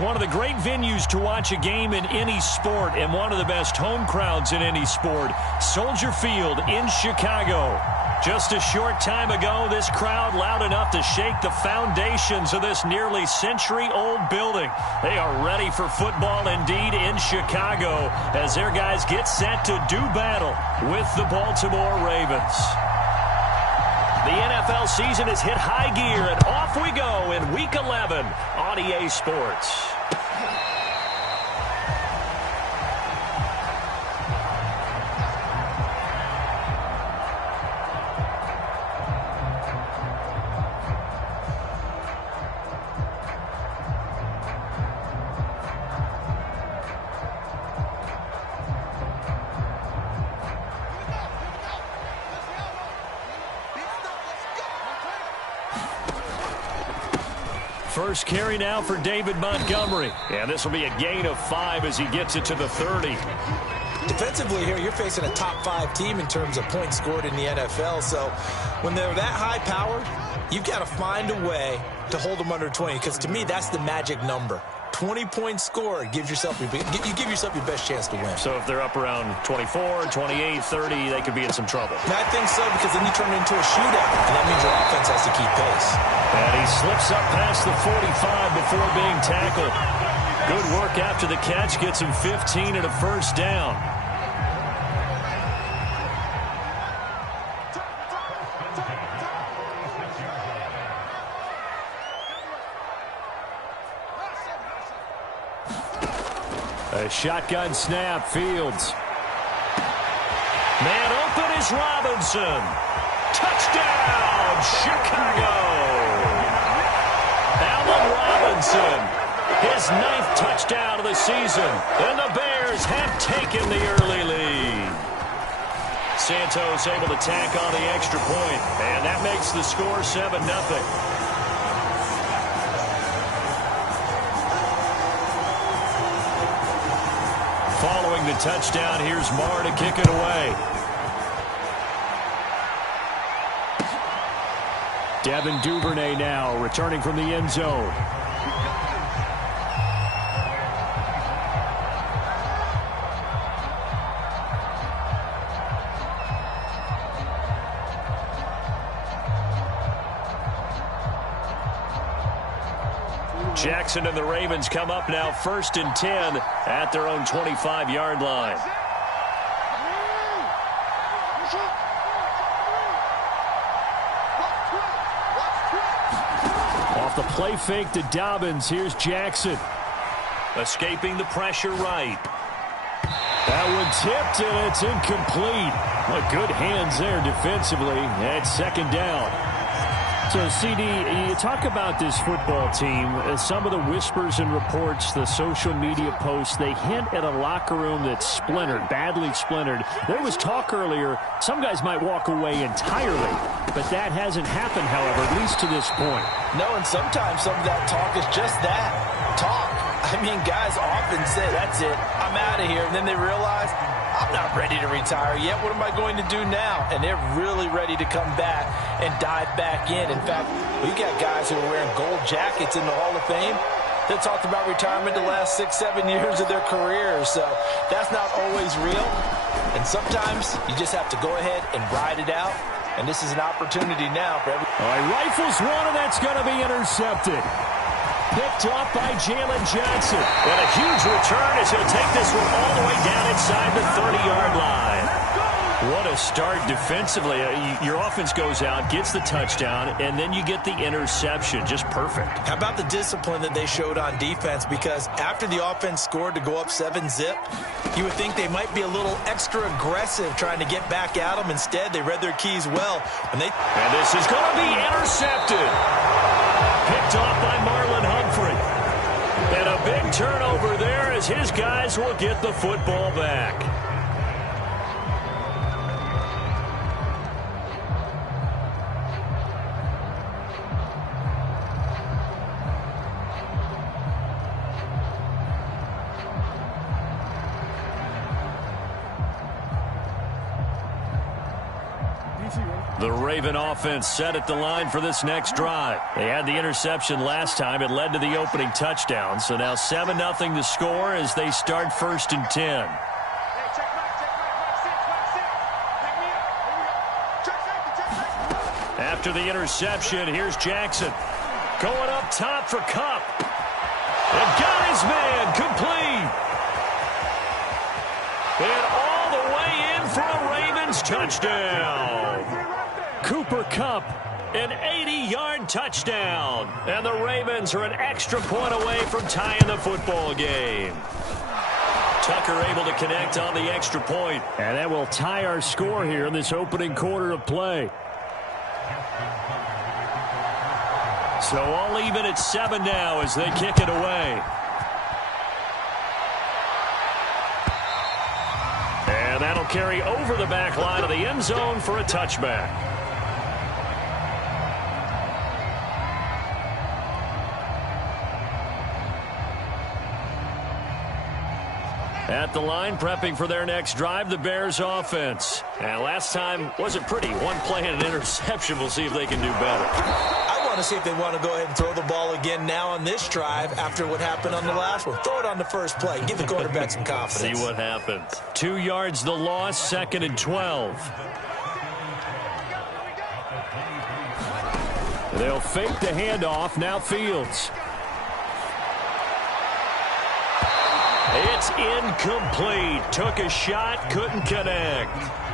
One of the great venues to watch a game in any sport and one of the best home crowds in any sport, Soldier Field in Chicago. Just a short time ago, this crowd loud enough to shake the foundations of this nearly century-old building. They are ready for football indeed in Chicago as their guys get set to do battle with the Baltimore Ravens. The NFL season has hit high gear, and off we go in Week 11 on EA Sports. First carry now for David Montgomery. And this will be a gain of 5 as he gets it to the 30. Defensively here, you're facing a top 5 team in terms of points scored in the NFL. So when they're that high powered, you've got to find a way to hold them under 20. Because to me, that's the magic number. 20 points scored, you give yourself your best chance to win. So if they're up around 24, 28, 30, they could be in some trouble. And I think so, because then you turn it into a shootout, and that means your offense has to keep pace. And he slips up past the 45 before being tackled. Good work after the catch, gets him 15 and a first down. A shotgun snap, Fields. Man open is Robinson. Touchdown, Chicago. Allen Robinson, his 9th touchdown of the season. And the Bears have taken the early lead. Santos able to tack on the extra point, and that makes the score 7-0. Following the touchdown, here's Marr to kick it away. Devin Duvernay now returning from the end zone. Jackson and the Ravens come up now 1st and 10 at their own 25-yard line. Off the play fake to Dobbins, here's Jackson. Escaping the pressure right. That one tipped, and it's incomplete. Well, good hands there defensively at 2nd down. So, CD, you talk about this football team. Some of the whispers and reports, the social media posts, they hint at a locker room that's splintered, badly splintered. There was talk earlier, some guys might walk away entirely, but that hasn't happened, however, at least to this point. No, and sometimes some of that talk is just that, talk. I mean, guys often say, that's it, I'm out of here, and then they realize, I'm not ready to retire yet. What am I going to do now? And they're really ready to come back and dive back in. In fact, we got guys who are wearing gold jackets in the Hall of Fame that talked about retirement the last 6-7 years of their careers. So that's not always real. And sometimes you just have to go ahead and ride it out. And this is an opportunity now for everyone. All right, rifles one, and that's going to be intercepted. Picked off by Jalen Johnson. And a huge return as he'll take this one all the way down inside the 30-yard line. What a start defensively. Your offense goes out, gets the touchdown, and then you get the interception. Just perfect. How about the discipline that they showed on defense? Because after the offense scored to go up 7-zip, you would think they might be a little extra aggressive trying to get back at them. Instead, they read their keys well. And this is going to be intercepted. Picked off by Marlon Humphrey. And a big turnover there as his guys will get the football back. The Raven offense set at the line for this next drive. They had the interception last time. It led to the opening touchdown. So now 7-0 to score as they start 1st and 10. After the interception, here's Jackson. Going up top for Kupp. And got his man complete. And all the way in for a Ravens touchdown. Cooper Kupp, an 80-yard touchdown. And the Ravens are an extra point away from tying the football game. Tucker able to connect on the extra point. And that will tie our score here in this opening quarter of play. So all even at 7 now as they kick it away. And that'll carry over the back line of the end zone for a touchback. At the line, prepping for their next drive, the Bears offense. And last time wasn't pretty. One play and an interception. We'll see if they can do better. I want to see if they want to go ahead and throw the ball again now on this drive after what happened on the last one. Throw it on the first play. Give the quarterback some confidence. See what happens. 2 yards the loss, 2nd and 12. They'll fake the handoff. Now Fields. It's incomplete. Took a shot, couldn't connect.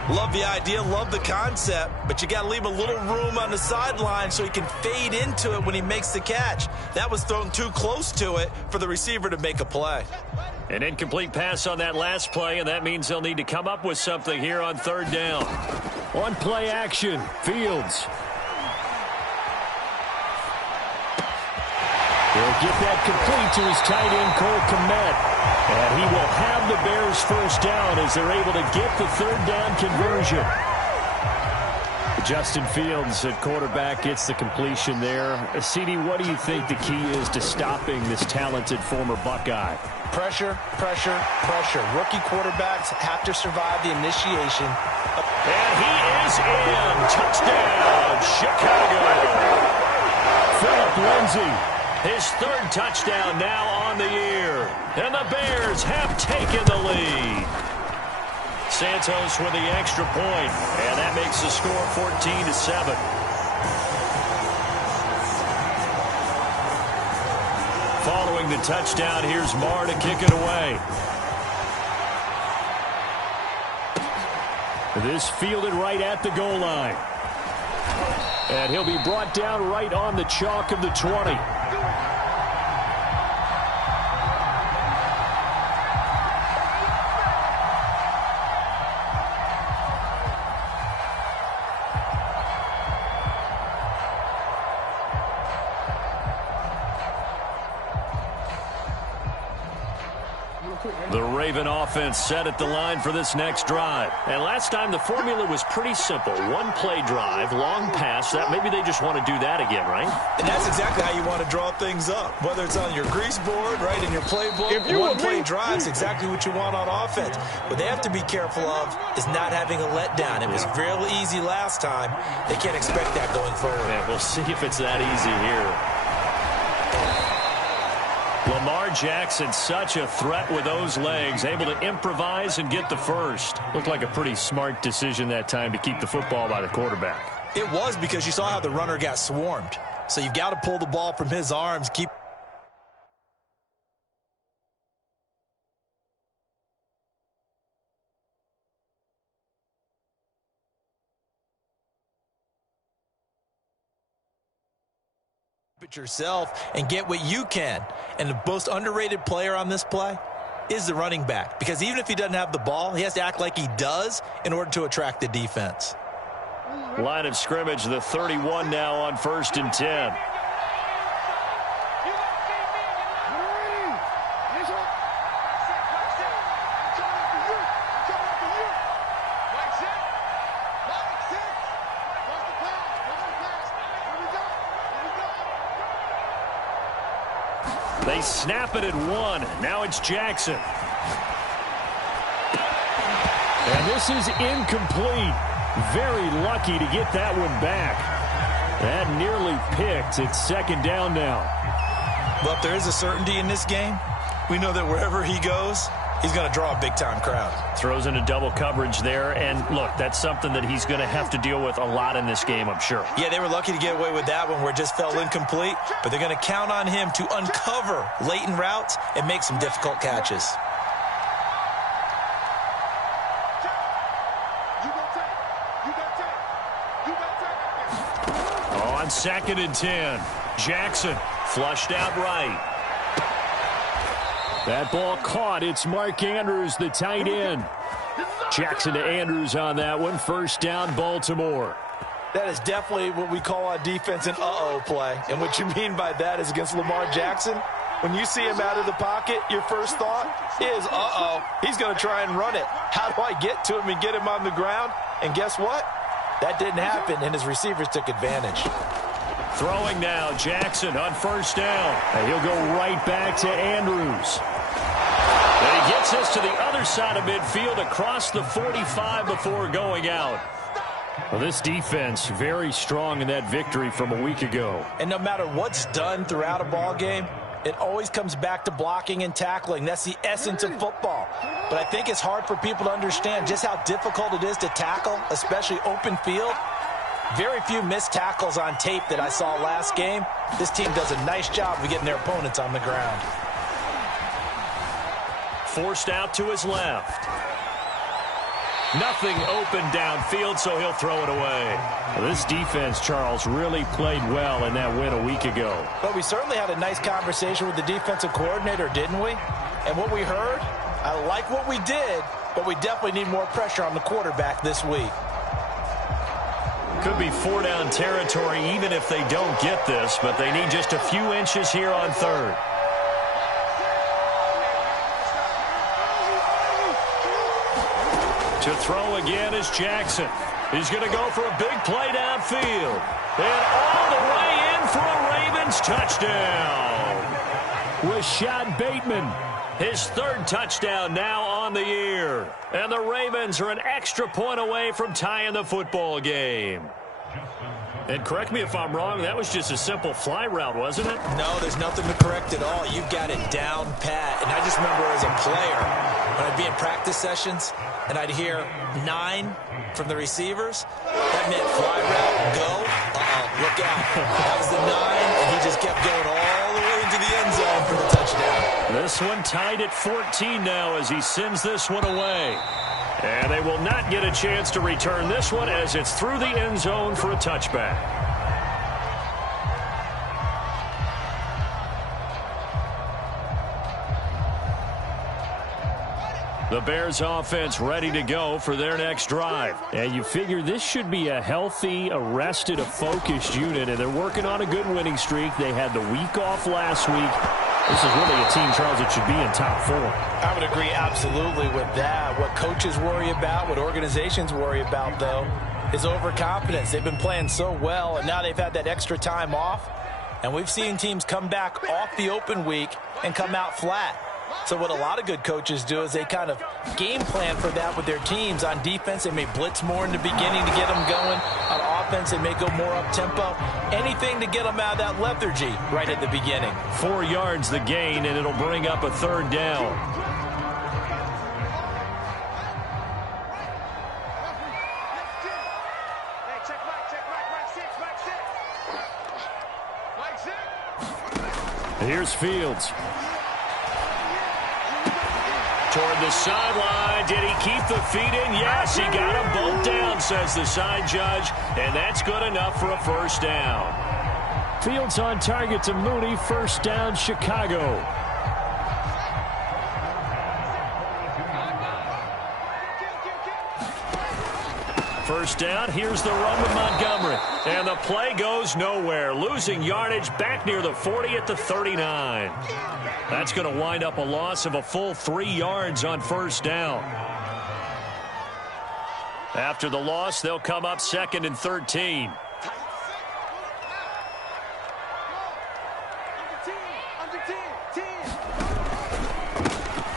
Love the idea, love the concept, but you got to leave a little room on the sideline so he can fade into it when he makes the catch. That was thrown too close to it for the receiver to make a play. An incomplete pass on that last play, and that means they'll need to come up with something here on 3rd down. On play action, Fields. He'll get that complete to his tight end, Cole Kmet. And he will have the Bears 1st down as they're able to get the 3rd down conversion. Justin Fields at quarterback gets the completion there. CD, what do you think the key is to stopping this talented former Buckeye? Pressure, pressure, pressure. Rookie quarterbacks have to survive the initiation. And he is in. Touchdown, Chicago. Philip Lindsay. His 3rd touchdown now on the year. And the Bears have taken the lead. Santos with the extra point. And that makes the score 14-7. Following the touchdown, here's Marr to kick it away. This fielded right at the goal line. And he'll be brought down right on the chalk of the 20. The Raven offense set at the line for this next drive. And last time the formula was pretty simple. 1-play drive, long pass. That maybe they just want to do that again, right? And that's exactly how you want to draw things up. Whether it's on your grease board, right, in your playbook, 1-play drive's exactly what you want on offense. What they have to be careful of is not having a letdown. It was real easy last time. They can't expect that going forward. Yeah, we'll see if it's that easy here. Lamar Jackson, such a threat with those legs, able to improvise and get the first. Looked like a pretty smart decision that time to keep the football by the quarterback. It was, because you saw how the runner got swarmed. So you've got to pull the ball from his arms, keep it yourself and get what you can. And the most underrated player on this play is the running back, because even if he doesn't have the ball, he has to act like he does in order to attract the defense. Line of scrimmage, the 31 now on 1st and 10. They snap it at 1. Now it's Jackson. And this is incomplete. Very lucky to get that one back. That nearly picked. It's second down now. Well, if there is a certainty in this game, we know that wherever he goes, he's going to draw a big-time crowd. Throws into double coverage there, and look, that's something that he's going to have to deal with a lot in this game, I'm sure. Yeah, they were lucky to get away with that one where it just fell incomplete, but they're going to count on him to uncover latent routes and make some difficult catches. On 2nd and 10, Jackson flushed out right. That ball caught. It's Mark Andrews, the tight end. Jackson to Andrews on that one. First down, Baltimore. That is definitely what we call on defense an uh-oh play. And what you mean by that is against Lamar Jackson, when you see him out of the pocket, your first thought is, uh-oh, he's going to try and run it. How do I get to him and get him on the ground? And guess what? That didn't happen, and his receivers took advantage. Throwing now, Jackson on first down. And he'll go right back to Andrews. And he gets us to the other side of midfield across the 45 before going out. Well, this defense very strong in that victory from a week ago. And no matter what's done throughout a ball game, it always comes back to blocking and tackling. That's the essence of football. But I think it's hard for people to understand just how difficult it is to tackle, especially open field. Very few missed tackles on tape that I saw last game. This team does a nice job of getting their opponents on the ground. Forced out to his left. Nothing open downfield, so he'll throw it away. Well, this defense, Charles, really played well in that win a week ago. But we certainly had a nice conversation with the defensive coordinator, didn't we? And what we heard, I like what we did, but we definitely need more pressure on the quarterback this week. Could be 4-down territory even if they don't get this, but they need just a few inches here on third. To throw again is Jackson. He's going to go for a big play downfield. And all the way in for a Ravens touchdown. Rashad Bateman, his third touchdown now on the year. And the Ravens are an extra point away from tying the football game. And correct me if I'm wrong, that was just a simple fly route, wasn't it? No, there's nothing to correct at all. You've got it down pat. And I just remember as a player, when I'd be in practice sessions, and I'd hear 9 from the receivers, that meant fly route, go, look out. That was the 9, and he just kept going all the way into the end zone for the touchdown. This one tied at 14 now as he sends this one away. And they will not get a chance to return this one as it's through the end zone for a touchback. The Bears offense ready to go for their next drive. And you figure this should be a healthy, arrested, a focused unit. And they're working on a good winning streak. They had the week off last week. This is really a team, Charles, that should be in top 4. I would agree absolutely with that. What coaches worry about, what organizations worry about, though, is overconfidence. They've been playing so well, and now they've had that extra time off. And we've seen teams come back off the open week and come out flat. So what a lot of good coaches do is they kind of game plan for that with their teams. On defense, they may blitz more in the beginning to get them going. On offense, they may go more up-tempo. Anything to get them out of that lethargy right at the beginning. 4 yards the gain, and it'll bring up a third down. Here's Fields. Toward the sideline. Did he keep the feet in? Yes, he got them both down, says the side judge. And that's good enough for a first down. Fields on target to Mooney. First down, Chicago. First down, here's the run with Montgomery. And the play goes nowhere. Losing yardage back near the 40 at the 39. That's going to wind up a loss of a full 3 yards on first down. After the loss, they'll come up 2nd and 13.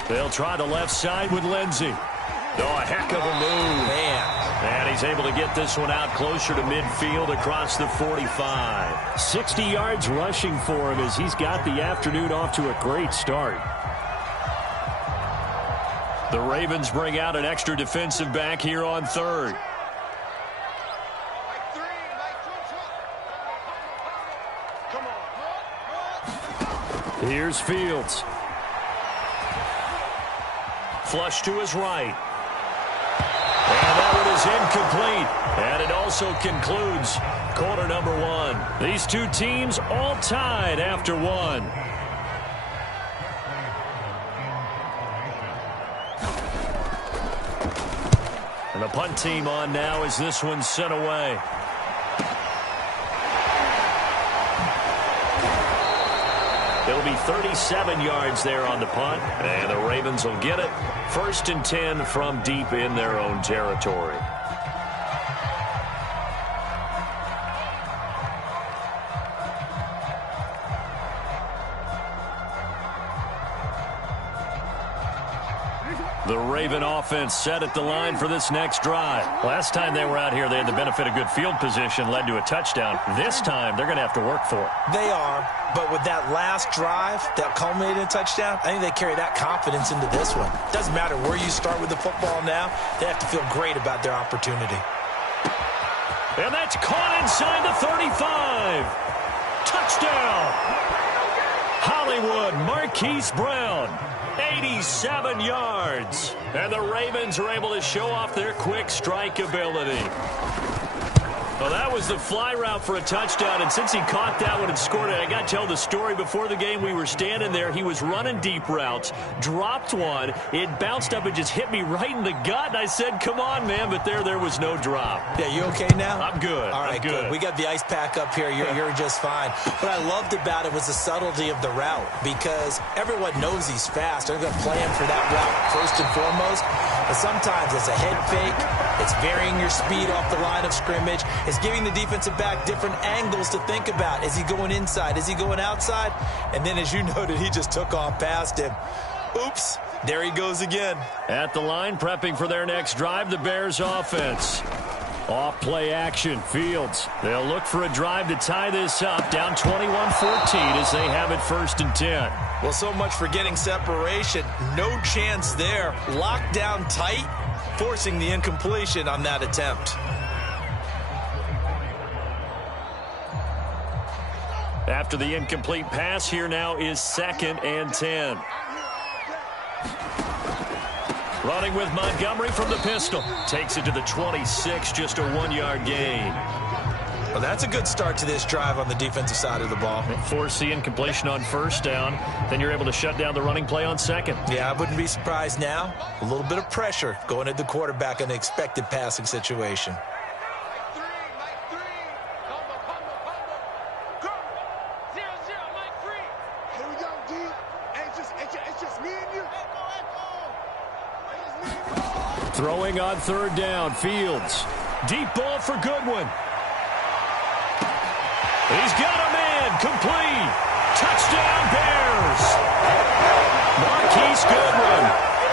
They'll try the left side with Lindsey. Oh, a heck of a move. Man. And he's able to get this one out closer to midfield across the 45. 60 yards rushing for him as he's got the afternoon off to a great start. The Ravens bring out an extra defensive back here on third. Here's Fields. Flush to his right. And that one is incomplete. And it also concludes quarter number one. These two teams all tied after one. And the punt team on now as this one's sent away. It'll be 37 yards there on the punt, and the Ravens will get it. 1st and 10 from deep in their own territory. The Raven offense set at the line for this next drive. Last time they were out here, they had the benefit of good field position, led to a touchdown. This time, they're going to have to work for it. They are, but with that last drive that culminated in a touchdown, I think they carry that confidence into this one. Doesn't matter where you start with the football now, they have to feel great about their opportunity. And that's caught inside the 35. Touchdown! Hollywood Marquise Brown. 87 yards. And the Ravens are able to show off their quick strike ability. Well, that was the fly route for a touchdown, and since he caught that one and scored it, I got to tell the story. Before the game, we were standing there. He was running deep routes, dropped one. It bounced up and just hit me right in the gut, and I said, come on, man, but there was no drop. Yeah, you okay now? I'm good. All right, good. We got the ice pack up here. You're just fine. What I loved about it was the subtlety of the route, because everyone knows he's fast. They're going to play him for that route first and foremost, but sometimes it's a head fake. It's varying your speed off the line of scrimmage. It's giving the defensive back different angles to think about. Is he going inside? Is he going outside? And then, as you noted, he just took off past him. Oops, there he goes again. At the line, prepping for their next drive, the Bears offense. Off play action, Fields. They'll look for a drive to tie this up, down 21-14 as they have it 1st and 10. Well, so much for getting separation. No chance there. Locked down tight, forcing the incompletion on that attempt. After the incomplete pass, here now is 2nd and 10. Running with Montgomery from the pistol. Takes it to the 26, just a 1-yard gain. Well, that's a good start to this drive on the defensive side of the ball. Force the incompletion on 1st down. Then you're able to shut down the running play on 2nd. Yeah, I wouldn't be surprised now. A little bit of pressure going at the quarterback in an expected passing situation. Throwing on 3rd down, Fields. Deep ball for Goodwin. He's got a man, complete. Touchdown, Bears. Marquise Goodwin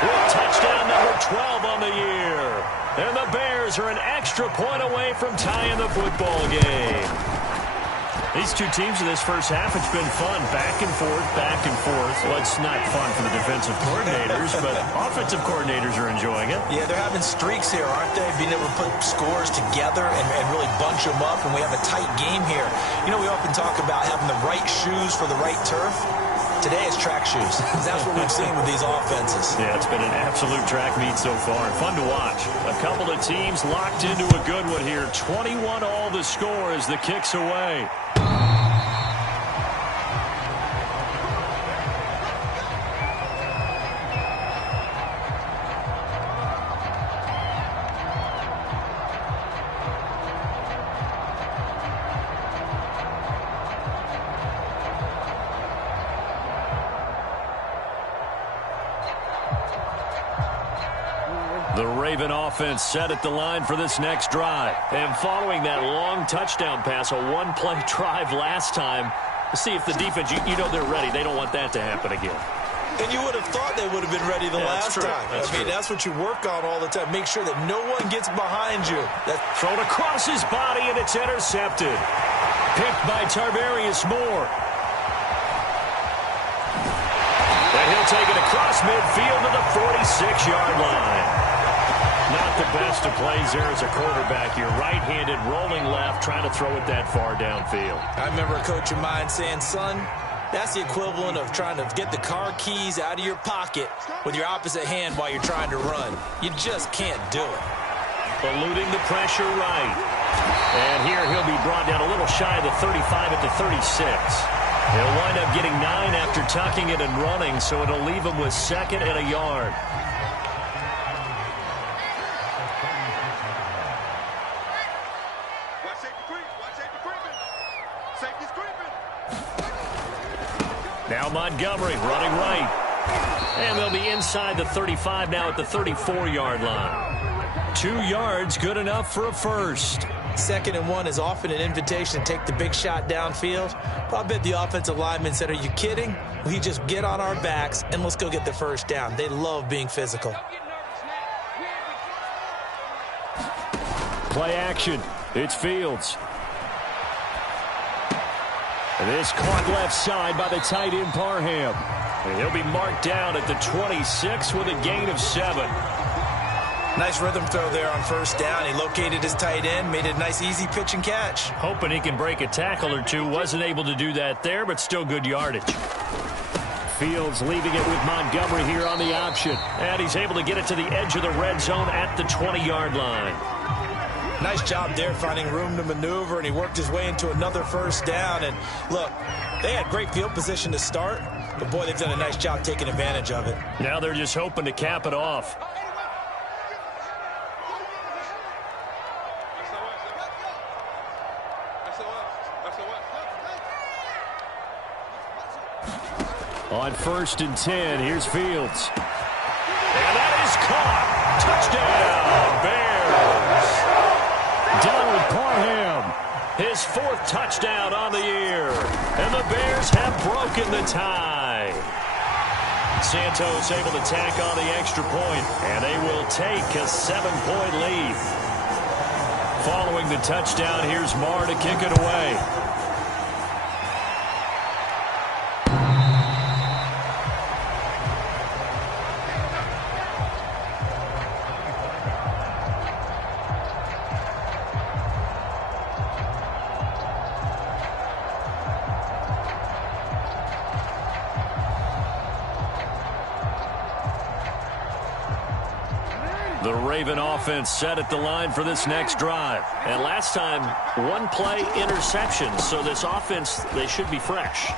with touchdown number 12 on the year. And the Bears are an extra point away from tying the football game. These two teams in this first half, it's been fun. Back and forth, back and forth. Well, it's not fun for the defensive coordinators, but offensive coordinators are enjoying it. Yeah, they're having streaks here, aren't they? Being able to put scores together and really bunch them up, and we have a tight game here. You know, we often talk about having the right shoes for the right turf. Today it's track shoes. That's what we've seen with these offenses. Yeah, it's been an absolute track meet so far. Fun to watch. A couple of teams locked into a good one here. 21 all the score as the kick's away. The Raven offense set at the line for this next drive. And following that long touchdown pass, a one-play drive last time, let's see if the defense, you know they're ready. They don't want that to happen again. And you would have thought they would have been ready the last time. That's what you work on all the time. Make sure that no one gets behind you. Thrown across his body, and it's intercepted. Picked by Tarvarius Moore. And he'll take it across midfield to the 46-yard line. Not the best of plays there as a quarterback. You're right-handed, rolling left, trying to throw it that far downfield. I remember a coach of mine saying, son, that's the equivalent of trying to get the car keys out of your pocket with your opposite hand while you're trying to run. You just can't do it. Eluding the pressure right. And here he'll be brought down a little shy of the 35 at the 36. He'll wind up getting 9 after tucking it and running, so it'll leave him with 2nd and a yard. Now Montgomery running right. And they'll be inside the 35 now at the 34-yard line. 2 yards, good enough for a first. 2nd and 1 is often an invitation to take the big shot downfield. But I bet the offensive lineman said, are you kidding? We just get on our backs and let's go get the first down. They love being physical. Play action. It's Fields. And this caught left side by the tight end Parham. And he'll be marked down at the 26 with a gain of 7. Nice rhythm throw there on first down. He located his tight end, made a nice easy pitch and catch. Hoping he can break a tackle or two. Wasn't able to do that there, but still good yardage. Fields leaving it with Montgomery here on the option. And he's able to get it to the edge of the red zone at the 20-yard line. Nice job there finding room to maneuver, and he worked his way into another first down. And look, they had great field position to start, but boy, they've done a nice job taking advantage of it. Now they're just hoping to cap it off. On 1st and 10, here's Fields. And that is caught. Touchdown, Bears. Donald Parham, his 4th touchdown on the year. And the Bears have broken the tie. Santos able to tack on the extra point, and they will take a 7-point lead. Following the touchdown, here's Marr to kick it away. The Raven offense set at the line for this next drive. And last time, 1-play interception. So this offense, they should be fresh.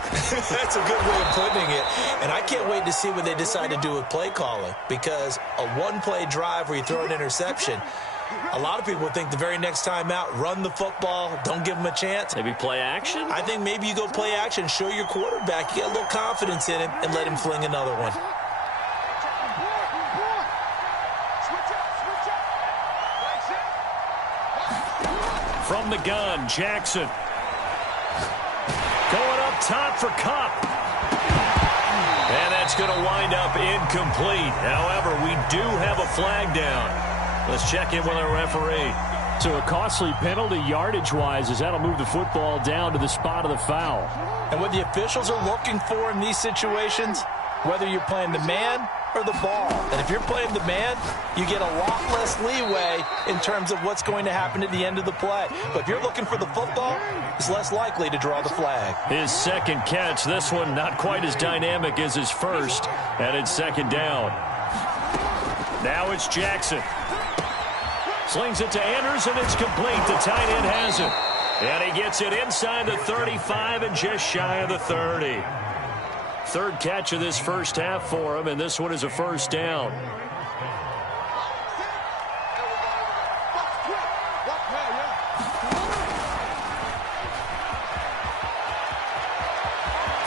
That's a good way of putting it. And I can't wait to see what they decide to do with play calling. Because a 1-play drive where you throw an interception, a lot of people think the very next time out, run the football, don't give them a chance. Maybe play action? I think maybe you go play action, show your quarterback, you get a little confidence in him, and let him fling another one. From the gun, Jackson. Going up top for Kupp. And that's going to wind up incomplete. However, we do have a flag down. Let's check in with our referee. So a costly penalty yardage-wise as that'll move the football down to the spot of the foul. And what the officials are looking for in these situations, whether you're playing the man or the ball. And if you're playing the man, you get a lot less leeway in terms of what's going to happen at the end of the play. But if you're looking for the football, it's less likely to draw the flag. His 2nd catch, this one not quite as dynamic as his first, and it's 2nd down. Now it's Jackson. Slings it to Andrews, and it's complete. The tight end has it. And he gets it inside the 35 and just shy of the 30. 3rd catch of this first half for him, and this one is a first down.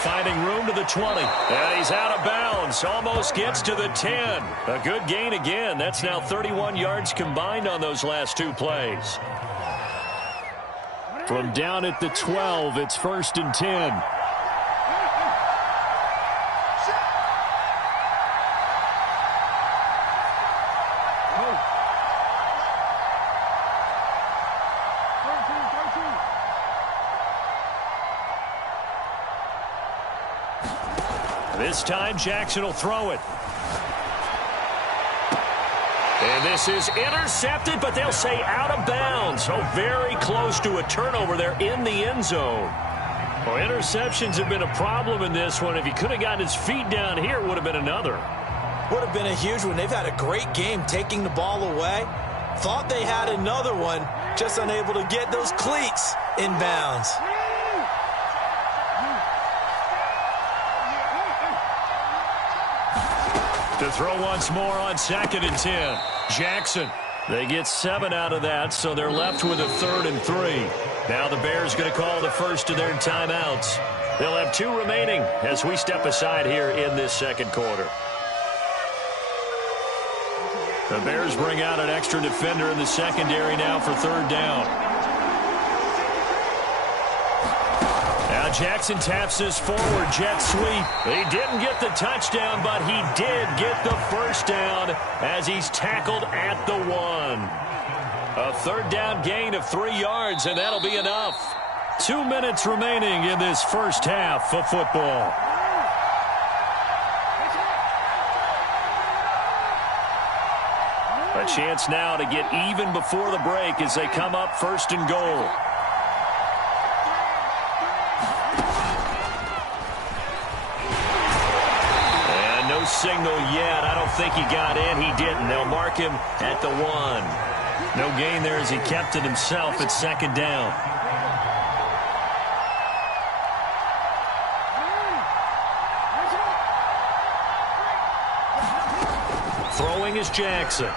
Finding room to the 20, and he's out of bounds. Almost gets to the 10. A good gain again. That's now 31 yards combined on those last 2 plays. From down at the 12, it's 1st and 10. This time, Jackson will throw it. And this is intercepted, but they'll say out of bounds. So very close to a turnover there in the end zone. Well, interceptions have been a problem in this one. If he could have gotten his feet down here, it would have been another. Would have been a huge one. They've had a great game taking the ball away. Thought they had another one, just unable to get those cleats in bounds. To throw once more on 2nd and 10. Jackson. They get 7 out of that, so they're left with a 3rd and 3. Now the Bears going to call the first of their timeouts. They'll have 2 remaining as we step aside here in this second quarter. The Bears bring out an extra defender in the secondary now for 3rd down. Now Jackson taps this forward jet sweep. He didn't get the touchdown, but he did get the first down as he's tackled at the 1. A 3rd down gain of 3 yards, and that'll be enough. 2 minutes remaining in this first half of football. A chance now to get even before the break as they come up 1st and goal. No signal yet. I don't think he got in. He didn't. They'll mark him at the 1. No gain there as he kept it himself at 2nd down. Throwing is Jackson.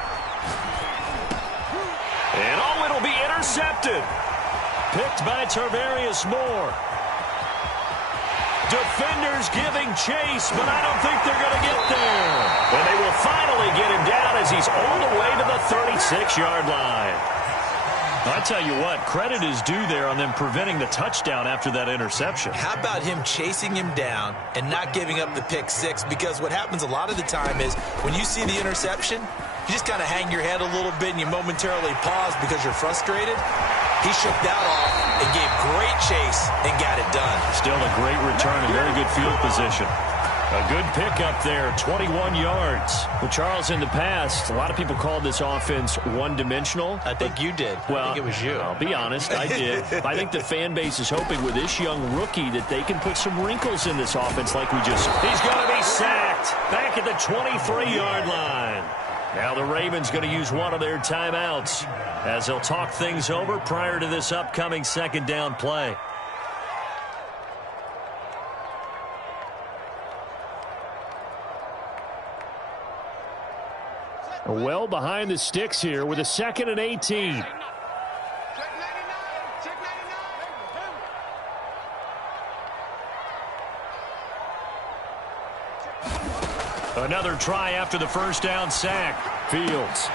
And oh, it'll be intercepted. Picked by Tarvarius Moore. Defenders giving chase, but I don't think they're going to get there. And they will finally get him down as he's all the way to the 36-yard line. I tell you what, credit is due there on them preventing the touchdown after that interception. How about him chasing him down and not giving up the pick 6? Because what happens a lot of the time is when you see the interception, you just kind of hang your head a little bit and you momentarily pause because you're frustrated. He shook that off and gave great chase and got it done. Still a great return and very good field position. A good pickup there, 21 yards. Well, Charles, in the past, a lot of people called this offense one-dimensional. I think you did. Well, I think it was you. I'll be honest, I did. I think the fan base is hoping with this young rookie that they can put some wrinkles in this offense like we just saw. He's going to be sacked back at the 23-yard line. Now the Ravens going to use one of their timeouts as they'll talk things over prior to this upcoming 2nd down play. Well behind the sticks here with a 2nd and 18. Another try after the first down sack. Fields.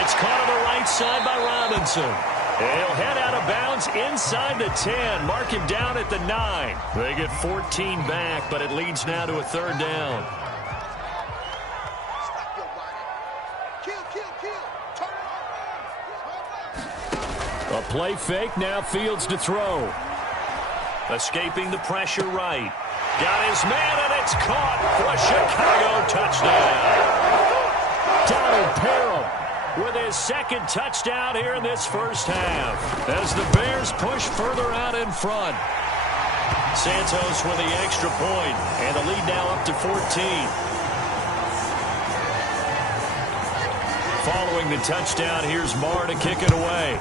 It's caught on the right side by Robinson. He'll head out of bounds inside the 10. Mark him down at the 9. They get 14 back, but it leads now to a 3rd down. A play fake, now Fields to throw. Escaping the pressure right. Got his man, and it's caught for a Chicago touchdown. Donald Parham with his 2nd touchdown here in this first half as the Bears push further out in front. Santos with the extra point, and the lead now up to 14. Following the touchdown, here's Marr to kick it away.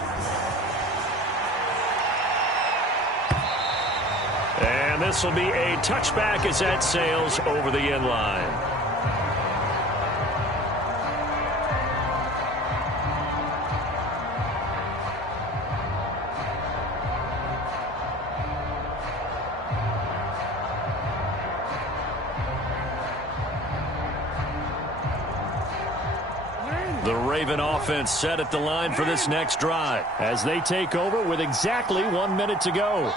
And this will be a touchback as that sails over the end line. The Raven offense set at the line for this next drive as they take over with exactly 1 minute to go.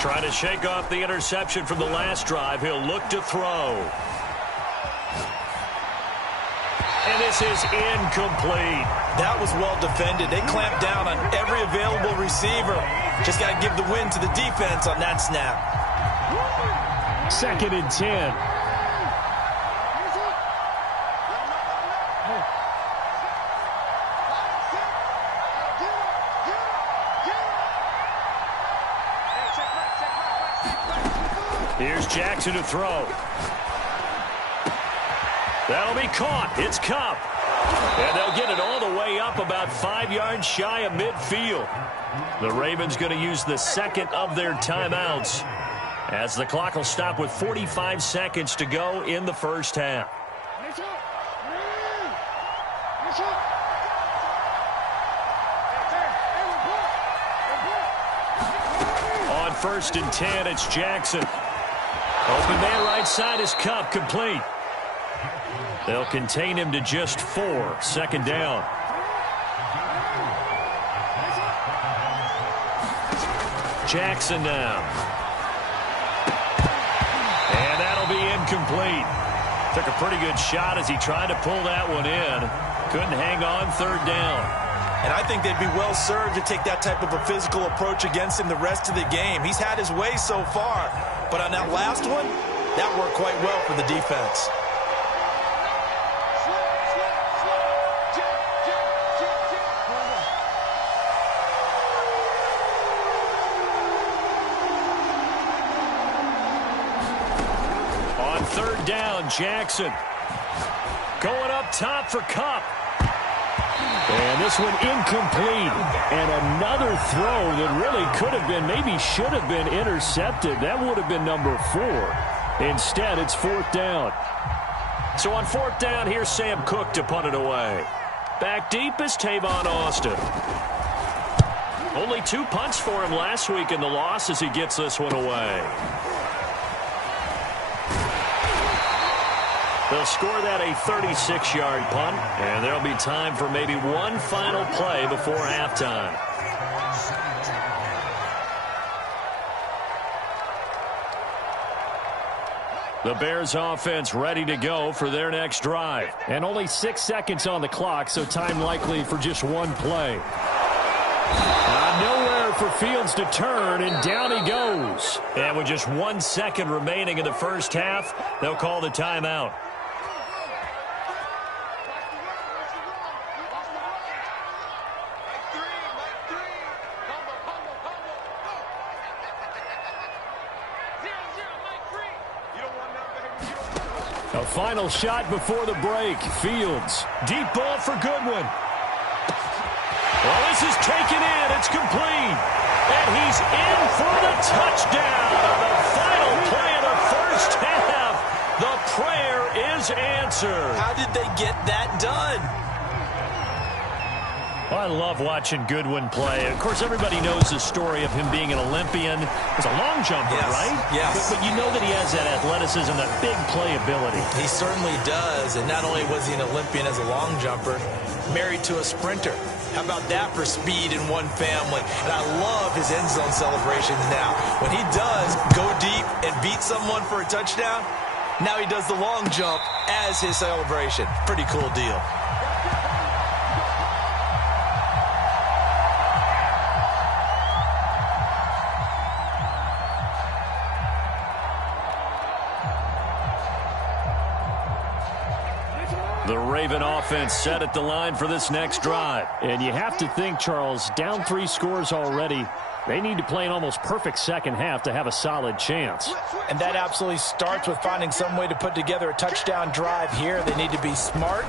Trying to shake off the interception from the last drive. He'll look to throw. And this is incomplete. That was well defended. They clamped down on every available receiver. Just got to give the win to the defense on that snap. 2nd and 10. Here's Jackson to throw. That'll be caught. It's Kupp. And they'll get it all the way up about 5 yards shy of midfield. The Ravens going to use the second of their timeouts as the clock will stop with 45 seconds to go in the first half. On 1st and 10, it's Jackson. Open man right side is Kupp, complete. They'll contain him to just 4. 2nd down. Jackson now. And that'll be incomplete. Took a pretty good shot as he tried to pull that one in. Couldn't hang on. 3rd down. And I think they'd be well served to take that type of a physical approach against him the rest of the game. He's had his way so far. But on that last one, that worked quite well for the defense. On 3rd down, Jackson. Going up top for Kupp. And this one incomplete. And another throw that really could have been, maybe should have been intercepted. That would have been number 4. Instead, it's 4th down. So on 4th down, here's Sam Cook to punt it away. Back deep is Tavon Austin. Only 2 punts for him last week in the loss as he gets this one away. They'll score that a 36-yard punt, and there'll be time for maybe one final play before halftime. The Bears offense ready to go for their next drive. And only 6 seconds on the clock, so time likely for just one play. Nowhere for Fields to turn, and down he goes. And with just 1 second remaining in the first half, they'll call the timeout. A final shot before the break. Fields. Deep ball for Goodwin. Well, this is taken in. It's complete. And he's in for the touchdown. The final play of the first half. The prayer is answered. How did they get that done? Well, I love watching Goodwin play. Of course, everybody knows the story of him being an Olympian. He's a long jumper, yes, right? Yes. But you know that he has that athleticism, that big playability. He certainly does. And not only was he an Olympian as a long jumper, married to a sprinter. How about that for speed in one family? And I love his end zone celebrations now. When he does go deep and beat someone for a touchdown, now he does the long jump as his celebration. Pretty cool deal. The Raven offense set at the line for this next drive. And you have to think, Charles, down 3 scores already. They need to play an almost perfect second half to have a solid chance. And that absolutely starts with finding some way to put together a touchdown drive here. They need to be smart,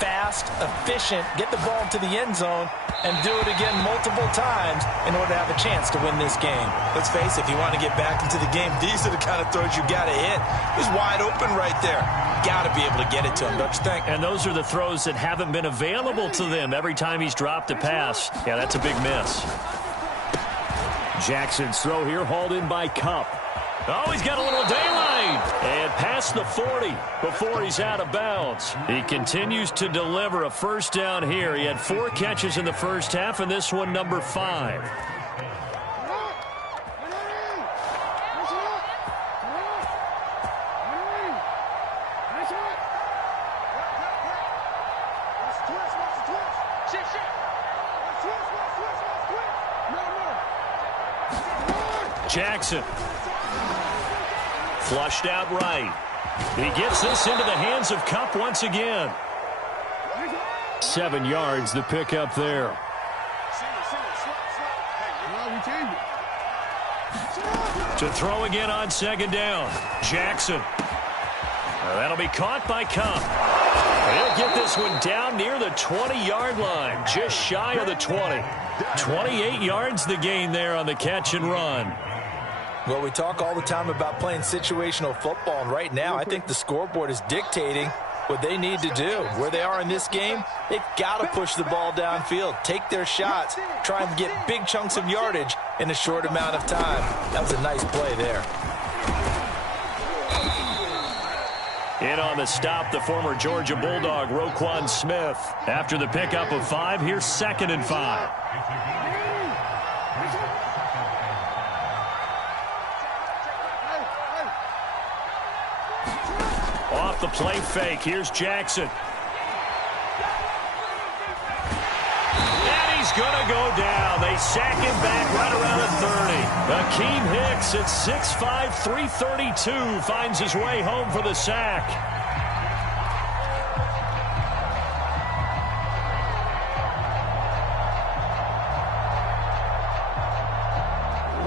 fast, efficient, get the ball to the end zone, and do it again multiple times in order to have a chance to win this game. Let's face it, if you want to get back into the game, these are the kind of throws you got to hit. He's wide open right there. Got to be able to get it to him, don't you think? And those are the throws that haven't been available to them every time he's dropped a pass. Yeah, that's a big miss. Jackson's throw here hauled in by Kupp. Oh, he's got a little daylight. And past the 40 before he's out of bounds. He continues to deliver a first down here. He had 4 catches in the first half, and this one number 5. Jackson. Flushed out right. He gets this into the hands of Cup once again. 7 yards, the pickup there. To throw again on second down. Jackson. That'll be caught by Cup. He'll get this one down near the 20-yard line, just shy of the 20. 28 yards the gain there on the catch and run. Well, we talk all the time about playing situational football, and right now I think the scoreboard is dictating what they need to do. Where they are in this game, they've got to push the ball downfield, take their shots, try and get big chunks of yardage in a short amount of time. That was a nice play there. In on the stop, the former Georgia Bulldog, Roquan Smith. After the pickup of 5, here's 2nd and 5. Off the play fake, here's Jackson. And he's going to go down. They sack him back right around the 30. Akeem Hicks at 6'5", 332 finds his way home for the sack.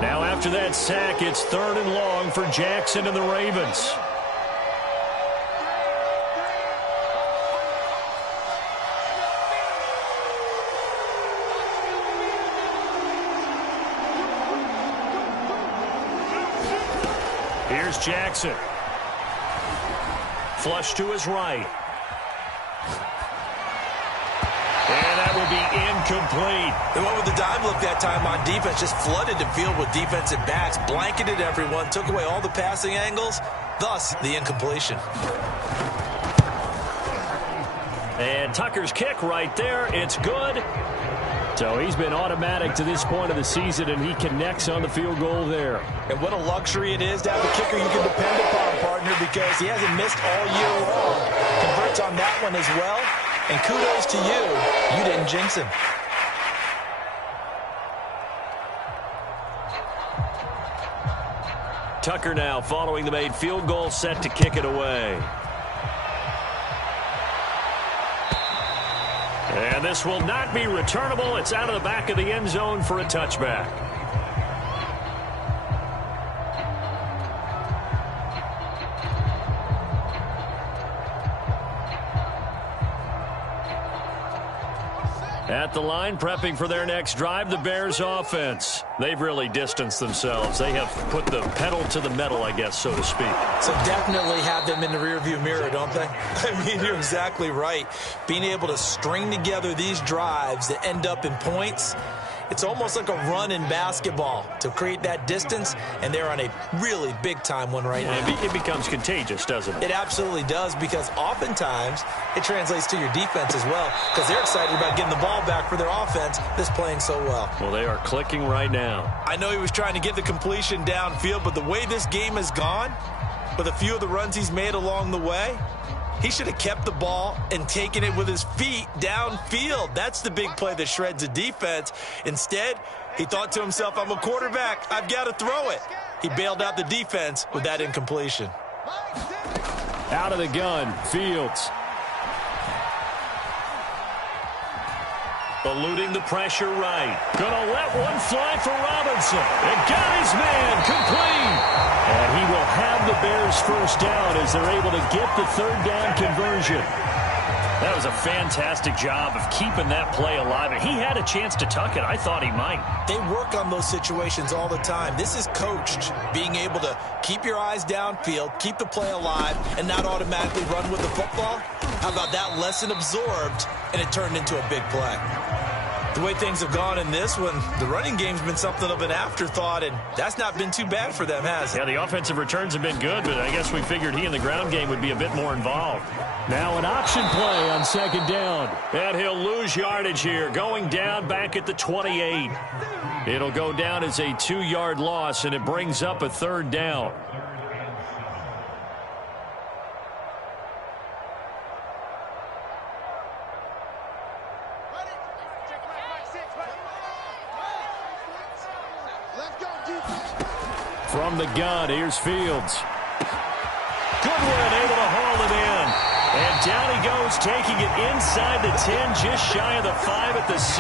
Now after that sack, it's 3rd and long for Jackson and the Ravens. Here's Jackson. Flush to his right. And that will be incomplete. They went with the dime look that time on defense, just flooded the field with defensive backs, blanketed everyone, took away all the passing angles, thus the incompletion. And Tucker's kick right there. It's good. So he's been automatic to this point of the season, and he connects on the field goal there. And what a luxury it is to have a kicker you can depend upon, partner, because he hasn't missed all year long. Converts on that one as well. And kudos to you. You didn't jinx him. Tucker now following the made field goal, set to kick it away. And this will not be returnable. It's out of the back of the end zone for a touchback. At the line, prepping for their next drive, the Bears offense. They've really distanced themselves. They have put the pedal to the metal, I guess, so to speak. So definitely have them in the rearview mirror, don't they? I mean, you're exactly right. Being able to string together these drives that end up in points, it's almost like a run in basketball to create that distance, and they're on a really big-time one right now. It becomes contagious, doesn't it? It absolutely does, because oftentimes it translates to your defense as well, because they're excited about getting the ball back for their offense that's playing so well. Well, they are clicking right now. I know he was trying to get the completion downfield, but the way this game has gone, with a few of the runs he's made along the way, he should have kept the ball and taken it with his feet downfield. That's the big play that shreds the defense. Instead, he thought to himself, I'm a quarterback. I've got to throw it. He bailed out the defense with that incompletion. Out of the gun, Fields. Eluding the pressure right. Gonna let one fly for Robinson. And got his man complete. And he will have the Bears first down as they're able to get the 3rd down conversion. That was a fantastic job of keeping that play alive. And he had a chance to tuck it. I thought he might. They work on those situations all the time. This is coached, being able to keep your eyes downfield, keep the play alive, and not automatically run with the football. How about that lesson absorbed, and it turned into a big play? The way things have gone in this one, the running game's been something of an afterthought, and that's not been too bad for them, has it? Yeah, the offensive returns have been good, but I guess we figured he in the ground game would be a bit more involved. Now an option play on 2nd down. And he'll lose yardage here, going down back at the 28. It'll go down as a 2-yard loss, and it brings up a 3rd down. From the gun, here's Fields. Goodwin able to haul it in. And down he goes, taking it inside the 10, just shy of the 5 at the 6.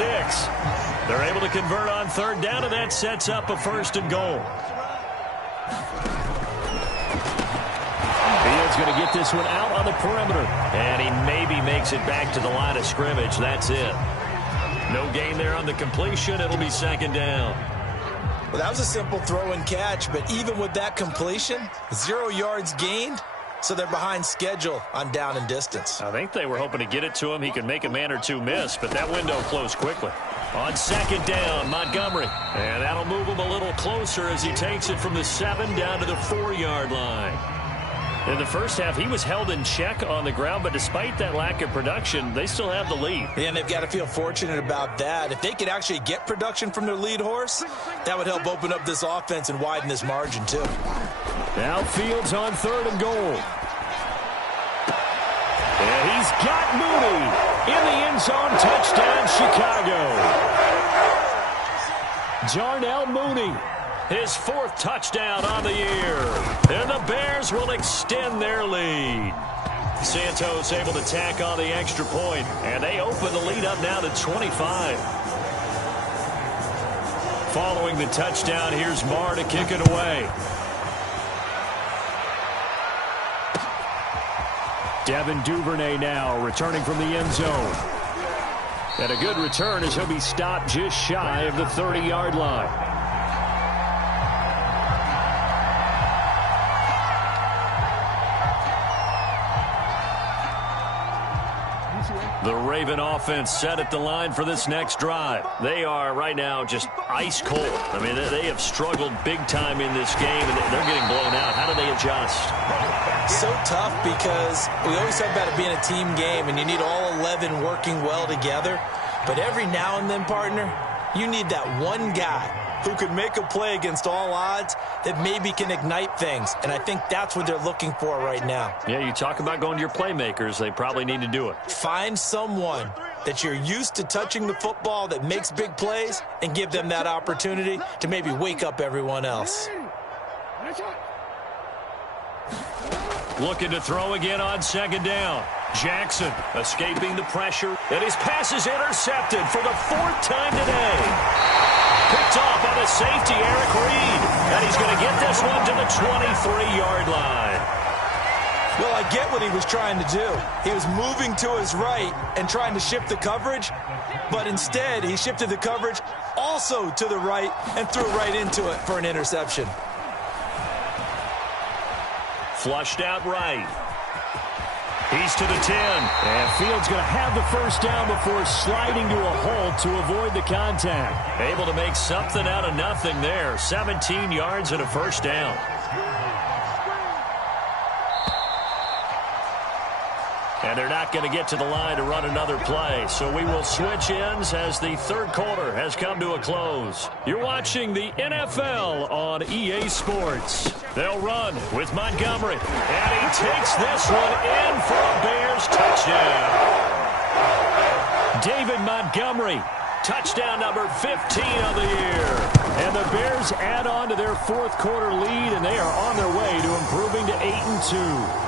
They're able to convert on third down, and that sets up a 1st and goal. Fields going to get this one out on the perimeter. And he maybe makes it back to the line of scrimmage. That's it. No gain there on the completion. It'll be 2nd down. Well, that was a simple throw and catch, but even with that completion, 0 yards gained, so they're behind schedule on down and distance. I think they were hoping to get it to him. He could make a man or two miss, but that window closed quickly. On 2nd down, Montgomery. And that'll move him a little closer as he takes it from the 7 down to the 4-yard line. In the first half, he was held in check on the ground, but despite that lack of production, they still have the lead. Yeah, and they've got to feel fortunate about that. If they could actually get production from their lead horse, that would help open up this offense and widen this margin, too. Now Fields on 3rd and goal. And he's got Mooney in the end zone. Touchdown, Chicago. Darnell Mooney, his 4th touchdown on the year. And the Bears will extend their lead. Santos able to tack on the extra point, and they open the lead up now to 25. Following the touchdown, here's Marr to kick it away. Devin Duvernay now returning from the end zone. And a good return as he'll be stopped just shy of the 30-yard line. The Raven offense set at the line for this next drive. They are right now just ice cold. I mean, they have struggled big time in this game, and they're getting blown out. How do they adjust? So tough because we always talk about it being a team game, and you need all 11 working well together. But every now and then, partner, you need that one guy who could make a play against all odds that maybe can ignite things. And I think that's what they're looking for right now. Yeah, you talk about going to your playmakers. They probably need to do it. Find someone that you're used to touching the football that makes big plays and give them that opportunity to maybe wake up everyone else. Looking to throw again on 2nd down. Jackson escaping the pressure. And his pass is intercepted for the 4th time today. Picked off on a safety, Eric Reed. And he's going to get this one to the 23-yard line. Well, I get what he was trying to do. He was moving to his right and trying to shift the coverage. But instead, he shifted the coverage also to the right and threw right into it for an interception. Flushed out right. He's to the 10. And Fields going to have the 1st down before sliding to a hole to avoid the contact. Able to make something out of nothing there. 17 yards and a 1st down. And they're not going to get to the line to run another play. So we will switch ends as the 3rd quarter has come to a close. You're watching the NFL on EA Sports. They'll run with Montgomery. And he takes this one in for a Bears touchdown. David Montgomery, touchdown number 15 of the year. And the Bears add on to their 4th quarter lead, and they are on their way to improving to 8-2.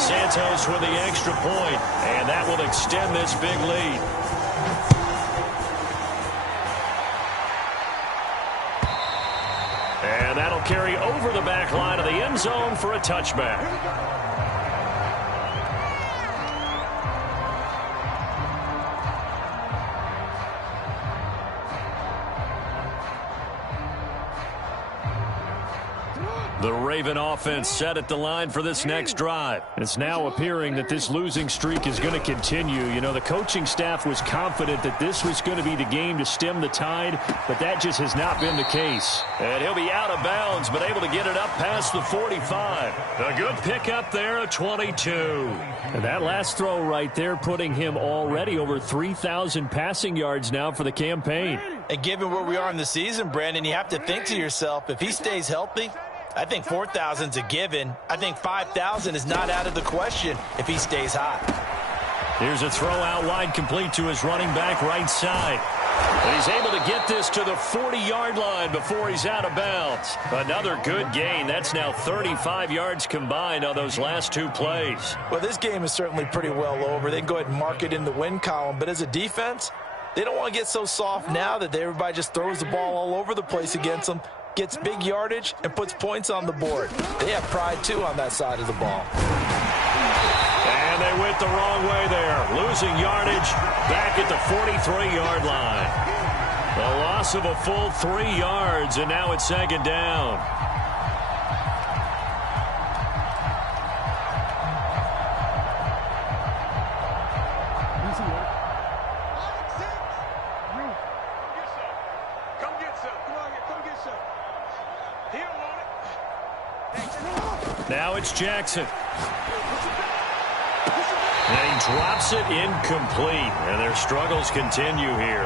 Santos with the extra point, and that will extend this big lead. And that'll carry over the back line of the end zone for a touchback. The Raven offense set at the line for this next drive. It's now appearing that this losing streak is going to continue. You know, the coaching staff was confident that this was going to be the game to stem the tide, but that just has not been the case. And he'll be out of bounds, but able to get it up past the 45. A good pickup there, a 22. And that last throw right there putting him already over 3,000 passing yards now for the campaign. And given where we are in the season, Brandon, you have to think to yourself, if he stays healthy, I think 4,000's a given. I think 5,000 is not out of the question if he stays hot. Here's a throw out wide, complete to his running back right side. And he's able to get this to the 40-yard line before he's out of bounds. Another good gain. That's now 35 yards combined on those last two plays. Well, this game is certainly pretty well over. They can go ahead and mark it in the win column. But as a defense, they don't want to get so soft now that everybody just throws the ball all over the place against them, gets big yardage, and puts points on the board. They have pride, too, on that side of the ball. And they went the wrong way there. Losing yardage back at the 43-yard line. A loss of a full 3 yards, and now it's second down. Now it's Jackson. And he drops it incomplete, and their struggles continue here.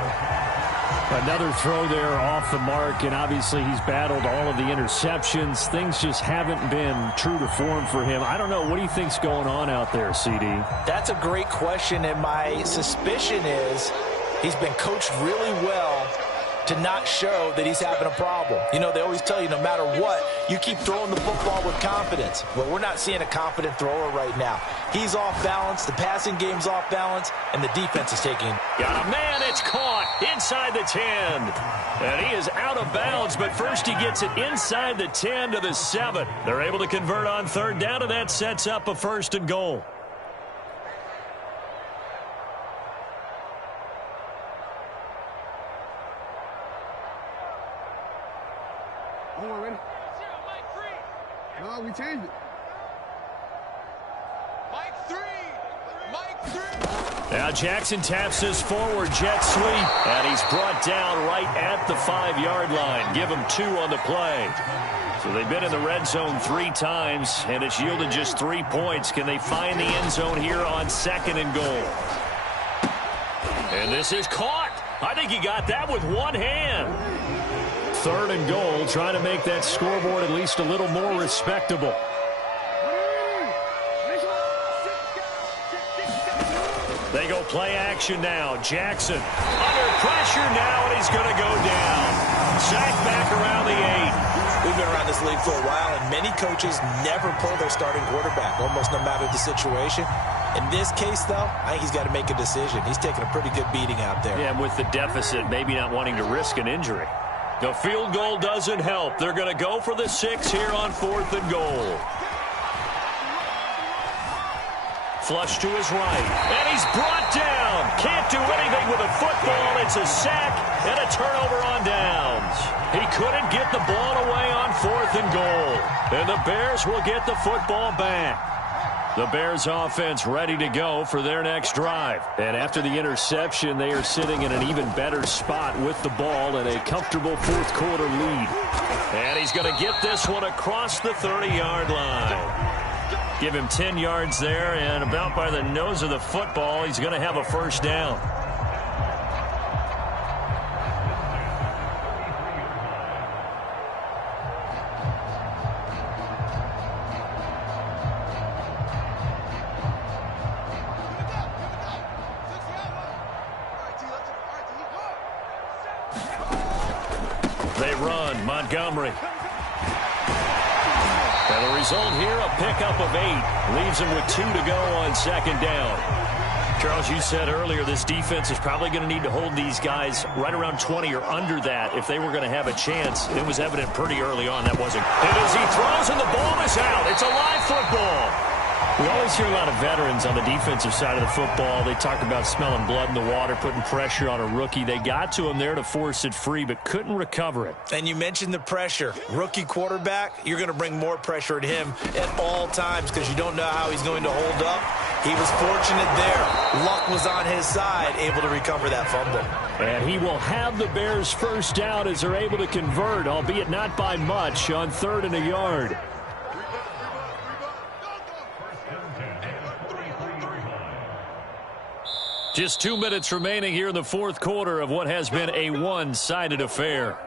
Another throw there off the mark, and obviously he's battled all of the interceptions. Things just haven't been true to form for him. I don't know. What do you think's going on out there, CD? That's a great question, and my suspicion is he's been coached really well to not show that he's having a problem. You know, they always tell you no matter what, you keep throwing the football with confidence. Well, we're not seeing a confident thrower right now. He's off balance, the passing game's off balance, and the defense is taking. Got a man, it's caught inside the 10. And he is out of bounds, but first he gets it inside the 10 to the 7. They're able to convert on third down, and that sets up a 1st and goal. Ready? No, we changed it. Mike 3. Mike 3. Now Jackson taps this forward jet sweep, and he's brought down right at the 5-yard line. Give him 2 on the play. So they've been in the red zone 3 times, and it's yielded just 3 points. Can they find the end zone here on 2nd and goal? And this is caught. I think he got that with one hand. 3rd and goal, trying to make that scoreboard at least a little more respectable. They go play action now. Jackson under pressure now, and he's going to go down. Sacked back around the 8. We've been around this league for a while, and many coaches never pull their starting quarterback, almost no matter the situation. In this case, though, I think he's got to make a decision. He's taking a pretty good beating out there. Yeah, and with the deficit, maybe not wanting to risk an injury. The field goal doesn't help. They're going to go for the 6 here on 4th and goal. Flush to his right, and he's brought down. Can't do anything with a football. It's a sack and a turnover on downs. He couldn't get the ball away on 4th and goal. And the Bears will get the football back. The Bears offense ready to go for their next drive. And after the interception, they are sitting in an even better spot with the ball and a comfortable 4th quarter lead. And he's going to get this one across the 30-yard line. Give him 10 yards there, and about by the nose of the football, he's going to have a 1st down. They run. Montgomery. And the result here, a pickup of 8. Leaves them with 2 to go on 2nd down. Charles, you said earlier this defense is probably going to need to hold these guys right around 20 or under that if they were going to have a chance. It was evident pretty early on that wasn't. And as he throws and the ball is out, it's a live football. We always hear a lot of veterans on the defensive side of the football. They talk about smelling blood in the water, putting pressure on a rookie. They got to him there to force it free, but couldn't recover it. And you mentioned the pressure. Rookie quarterback, you're going to bring more pressure at him at all times because you don't know how he's going to hold up. He was fortunate there. Luck was on his side, able to recover that fumble. And he will have the Bears' 1st down as they're able to convert, albeit not by much, on 3rd and a yard. Just 2 minutes remaining here in the 4th quarter of what has been a one-sided affair.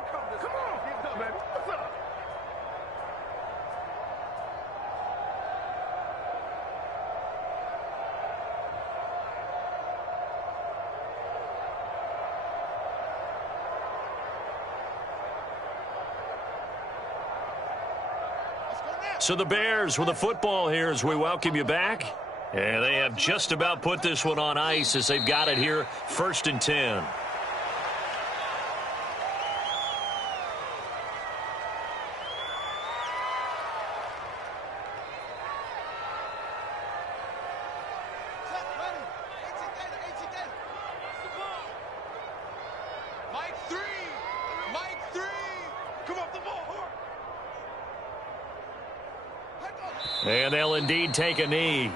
So the Bears with the football here as we welcome you back. And they have just about put this one on ice as they've got it here, 1st and 10. And they'll indeed take a knee.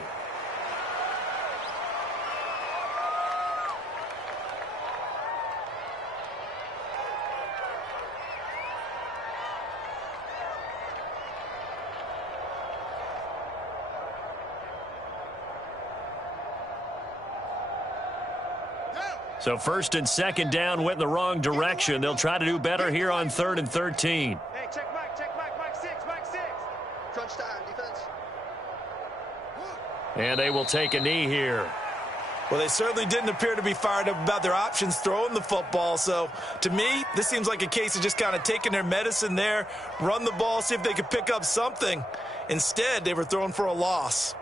So 1st and 2nd down went in the wrong direction. They'll try to do better here on 3rd and 13. Hey, check Mike 6, Mike 6. Crunch time, defense. And they will take a knee here. Well, they certainly didn't appear to be fired up about their options throwing the football. So, to me, this seems like a case of just kind of taking their medicine there, run the ball, see if they could pick up something. Instead, they were throwing for a loss.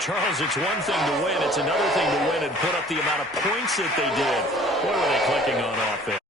Charles, it's one thing to win. It's another thing to win and put up the amount of points that they did. Boy, were they clicking on offense.